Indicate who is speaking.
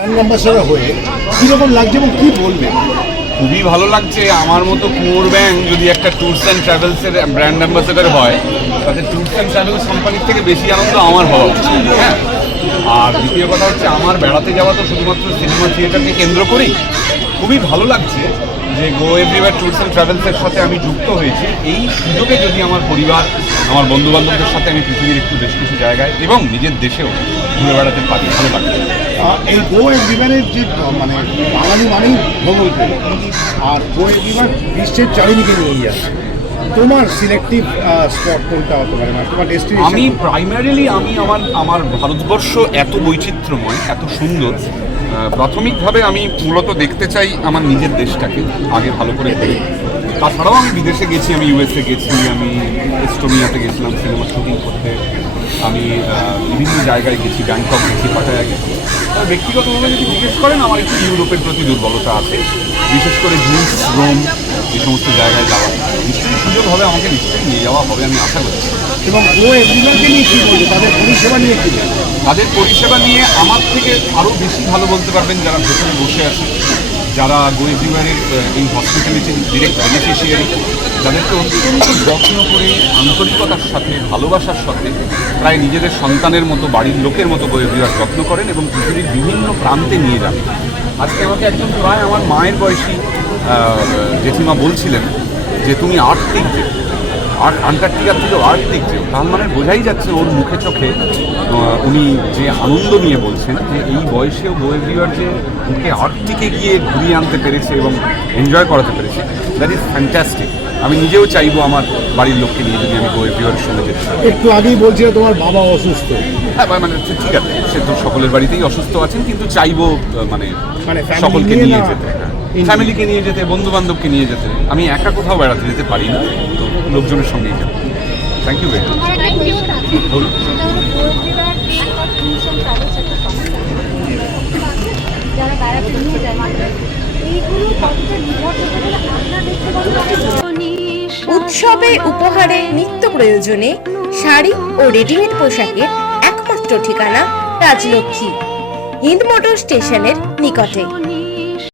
Speaker 1: Ambassador হয়ে কীরকম লাগছে এবং কী বলবেন
Speaker 2: খুবই ভালো লাগছে। আমার মতো কুমোর ব্যাং যদি একটা ট্যুরস অ্যান্ড ট্রাভেলসের ব্র্যান্ড অ্যাম্বাসেডার হয়, তাতে ট্যুরস অ্যান্ড ট্রাভেলস কোম্পানির থেকে বেশি আনন্দ আমার হওয়া হ্যাঁ? আর দ্বিতীয় কথা হচ্ছে, আমার বেড়াতে যাওয়া তো শুধুমাত্র সিনেমা থিয়েটারকে কেন্দ্র করেই। খুবই ভালো লাগছে যে গো এভরিওয়ার ট্যুরস অ্যান্ড ট্রাভেলসের সাথে আমি যুক্ত হয়েছি। এই সুযোগে যদি আমার পরিবার, আমার বন্ধু বান্ধবদের সাথে আমি পৃথিবীর একটু বেশ কিছু জায়গায় এবং নিজের দেশেও ঘুরে বেড়াতে পারি, ভালো লাগছে
Speaker 1: এই গো এভরিওয়ারের যে মানে বাঙালি মানেই ভ্রমণ। আর গো এভরিওয়ার বিশ্বের চারিদিকে নিয়ে যাচ্ছে তোমার সিলেক্টিভ স্পট কোনটা হতে পারে? মানে তোমার ডেস্টিনেশন
Speaker 2: আমি প্রাইমারিলি আমি আমার আমার ভারতবর্ষ এত বৈচিত্র্যময় এত সুন্দর প্রাথমিকভাবে আমি মূলত দেখতে চাই আমার নিজের দেশটাকে আগে ভালো করে তাছাড়াও আমি বিদেশে গেছি আমি ইউএসএ গেছি আমি এস্টোনিয়াতে গেছিলাম সিনেমা শুটিং করতে। আমি বিভিন্ন জায়গায় গেছি ব্যাংকক গেছি পাটায়া গেছি। তবে ব্যক্তিগতভাবে যদি জিজ্ঞেস করেন আমার একটু ইউরোপের প্রতি দুর্বলতা আছে। বিশেষ করে গ্রিস রোম এই সমস্ত জায়গায় যাওয়া। নিশ্চয়ই সুযোগ হবে আমাকে নিশ্চয়ই নিয়ে যাওয়া হবে আমি আশা করছি।
Speaker 1: এবং ও এভরিওয়ারকে নিয়ে কী বলবে? তাদের পরিষেবা নিয়ে কী
Speaker 2: তাদের পরিষেবা নিয়ে আমার থেকে আরও বেশি ভালো বলতে পারবেন যারা ভেতরে বসে আছে যারা গো এই হসপিটালিটির ডিরেক্ট বেনিফিশিয়ারি যাদেরকে অত্যন্ত যত্ন করে, আন্তরিকতার সাথে, ভালোবাসার সাথে প্রায় নিজেদের সন্তানের মতো, বাড়ির লোকের মতো গো এভরিওয়ার যত্ন করেন এবং পৃথিবীর বিভিন্ন প্রান্তে নিয়ে যান। আজকে আমাকে একজন প্রায় আমার মায়ের বয়সী জেঠিমা বলছিলেন যে, তুমি আর্থিক যে আর আন্টার্কটিকার থেকেও আর্কটিক যে, তার মানে বোঝাই যাচ্ছে ওর মুখে চোখে উনি যে আনন্দ নিয়ে বলছেন যে এই বয়সেও বইভিওর যে ওকে আর্কটিকে গিয়ে ঘুরিয়ে আনতে পেরেছে এবং এনজয় করাতে পেরেছে দ্যাট ইজ ফ্যান্টাস্টিক আমি নিজেও চাইব আমার বাড়ির লোককে নিয়ে যদি আমি বইভিওরের সঙ্গে যেতে পারি
Speaker 1: একটু আগেই বলছিলে তোমার বাবা অসুস্থ।
Speaker 2: হ্যাঁ মানে ঠিক আছে সে তো সকলের বাড়িতেই অসুস্থ আছেন কিন্তু চাইব মানে
Speaker 1: মানে
Speaker 2: সকলকে
Speaker 1: নিয়ে
Speaker 2: যেতে ফ্যামিলিকে নিয়ে। যেতে বন্ধু বান্ধবকে নিয়ে যেতে আমি একা কোথাও বেড়াতে যেতে পারি না তো লোকজনের সঙ্গেই যাব। থ্যাংক ইউ
Speaker 3: যারা বেড়াতে নিয়ে যায় এইগুলো কতটা নির্ভরযোগ্য আপনার দেখতে পাবেন
Speaker 4: উৎসবে উপহারে নিত্য প্রয়োজনে শাড়ি ও রেডিমেড পোশাকের একমাত্র ঠিকানা রাজলক্ষ্মী হিন্দ মোটর স্টেশনের নিকটে।